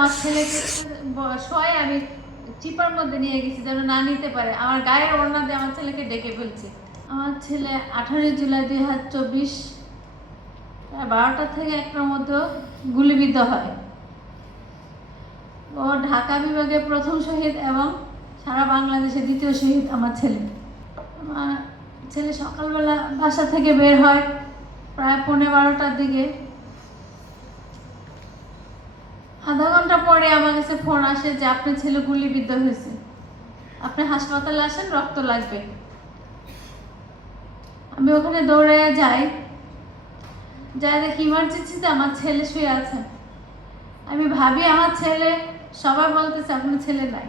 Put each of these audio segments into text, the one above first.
আমার ছেলেকে শোয়াই আমি চিপার মধ্যে নিয়ে গেছি যেন না নিতে পারে। আমার গায়ের ওড়না দিয়ে আমার ছেলেকে ডেকে ফেলছে। আমার ছেলে 18 জুলাই 2024 12টা থেকে 1টার মধ্যে গুলিবিদ্ধ হয়। ও ঢাকা বিভাগে প্রথম শহীদ এবং সারা বাংলাদেশে দ্বিতীয় শহীদ আমার ছেলে। আমার ছেলে সকালবেলা বাসা থেকে বের হয় প্রায় 11:15টার দিকে। আধা ঘন্টা পরে আমার কাছে ফোন আসে যে আপনার ছেলে গুলিবিদ্ধ হয়েছে, আপনি হাসপাতালে আসেন, রক্ত লাগবে। আমি ওখানে দৌড়ে যাই, দেখি ইমার্জেন্সিতে আমার ছেলে শুয়ে আছে। আমি ভাবি আমার ছেলে, সবাই বলতেছে আপনার ছেলে নাই।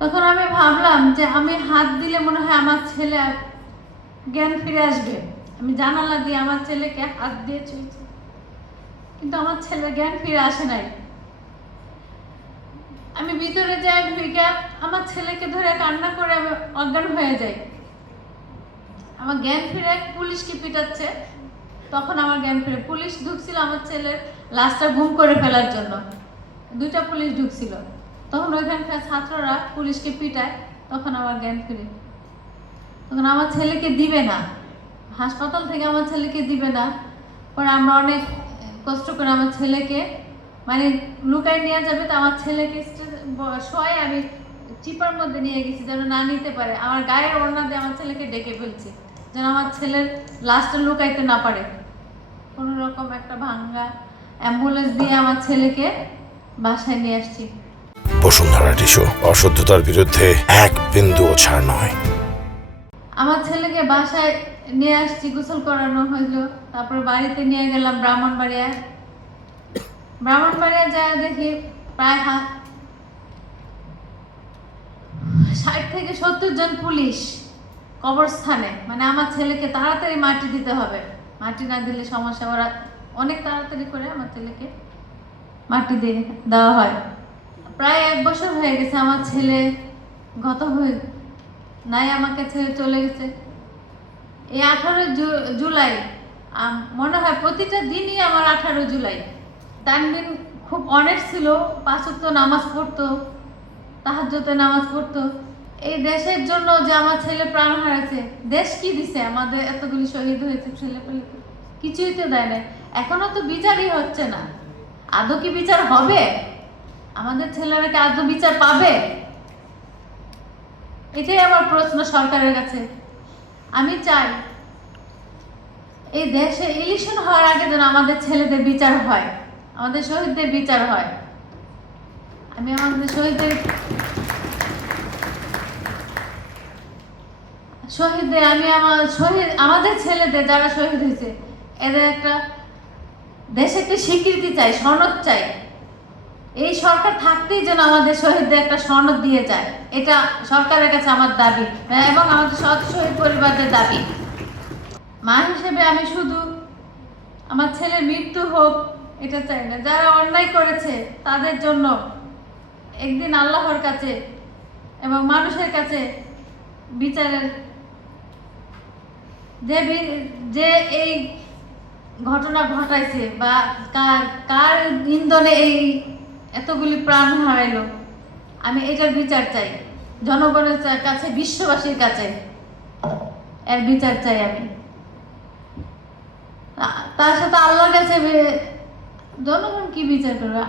তখন আমি ভাবলাম যে আমি হাত দিলে মনে হয় আমার ছেলে জ্ঞান ফিরে আসবে। আমি জানালা দিয়ে আমার ছেলেকে হাত দিয়ে ছুঁয়েছি, কিন্তু আমার ছেলে জ্ঞান ফিরে আসে নাই। আমি ভিতরে যাই, ঢুকে আমার ছেলেকে ধরে কান্না করে আমি অজ্ঞান হয়ে যাই। আমার জ্ঞান ফিরে পুলিশকে পিটাচ্ছে, তখন আমার জ্ঞান ফিরে। পুলিশ ঢুকছিল আমার ছেলের লাশটা গুম করে ফেলার জন্য, 2টা পুলিশ ঢুকছিল। তখন ওইখানকার ছাত্ররা পুলিশকে পিটায়, তখন আমার জ্ঞান ফিরে। তখন আমার ছেলেকে দিবে না, হাসপাতাল থেকে আমার ছেলেকে দিবে না। পরে আমরা অনেক কষ্ট করে আমার ছেলেকে মানে লুকায় নিয়ে যাবে, তো আমার ছেলেকে শোয়াই আমি চিপার মধ্যে নিয়ে গেছি যেন না নিতে পারে। আমার গায়ের ওড়না দিয়ে আমার ছেলেকে ডেকে ফেলছি যেন আমার ছেলের লাশটা লুকাইতে না পারে। কোনো রকম একটা ভাঙ্গা অ্যাম্বুলেন্স দিয়ে আমার ছেলেকে বাসায় নিয়ে আসছি। বসুন্ধরা টিস্যু, অশুদ্ধতার বিরুদ্ধে এক বিন্দুও ছাড় নয়। আমার ছেলেকে বাসায় নিয়ে আসছি, গোসল করানো হইলো, তারপরে বাড়িতে নিয়ে গেলাম ব্রাহ্মণবাড়িয়া। যায় দেখি প্রায় 60 থেকে 70 জন পুলিশ কবরস্থানে। মানে আমার ছেলেকে তাড়াতাড়ি মাটি দিতে হবে, মাটি না দিলে সমস্যা। ওরা অনেক তাড়াতাড়ি করে আমার ছেলেকে মাটি দিয়ে দেওয়া হয়। প্রায় 1 বছর হয়ে গেছে আমার ছেলে গত হয়ে নাই, আমাকে ছেড়ে চলে গেছে। এই 18 জুলাই মনে হয় প্রতিটা দিনই আমার 18 জুলাই। তার দিন খুব অনেক ছিল, 5 ওয়াক্ত নামাজ পড়তো, তাহাজ্জুদে নামাজ পড়তো। এই দেশের জন্য যে আমার ছেলে প্রাণ হারাচ্ছে, দেশ কি দিছে? আমাদের এতগুলি শহীদ হয়েছে ছেলে পেলে, কিছুই তো দেয় না। এখনো তো বিচারই হচ্ছে না। আদৌ কি বিচার হবে? আমাদের ছেলেরা কি আদৌ বিচার পাবে? এটাই আমার প্রশ্ন সরকারের কাছে। আমি চাই এই দেশে ইলেকশন হওয়ার আগে যেন আমাদের ছেলেদের বিচার হয়, আমাদের শহীদদের বিচার হয়। আমি আমাদের শহীদদের আমাদের ছেলেদের যারা শহীদ হয়েছে, এদের একটা দেশে একটা স্বীকৃতি চাই, সনদ চাই। এই সরকার থাকতেই যেন আমাদের শহীদদের একটা সনদ দিয়ে যায়, এটা সরকারের কাছে আমার দাবি এবং আমাদের শহীদ পরিবারদের দাবি। মা হিসেবে আমি শুধু আমার ছেলের মৃত্যু হোক এটা চাই না, যারা অন্যায় করেছে তাদের জন্য একদিন আল্লাহর কাছে এবং মানুষের কাছে বিচারের যে এই ঘটনা ঘটাইছে বা কার ইন্ধনে এই এতগুলি প্রাণ হারাইলো, আমি এটার বিচার চাই জনগণের কাছে, বিশ্ববাসীর কাছে এর বিচার চাই আমি। তার সাথে আল্লাহর কাছে জনগণ কি বিচার করবে?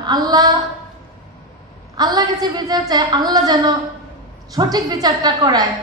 আল্লাহর কাছে বিচার চাই, আল্লাহ যেন সঠিক বিচারটা করায়।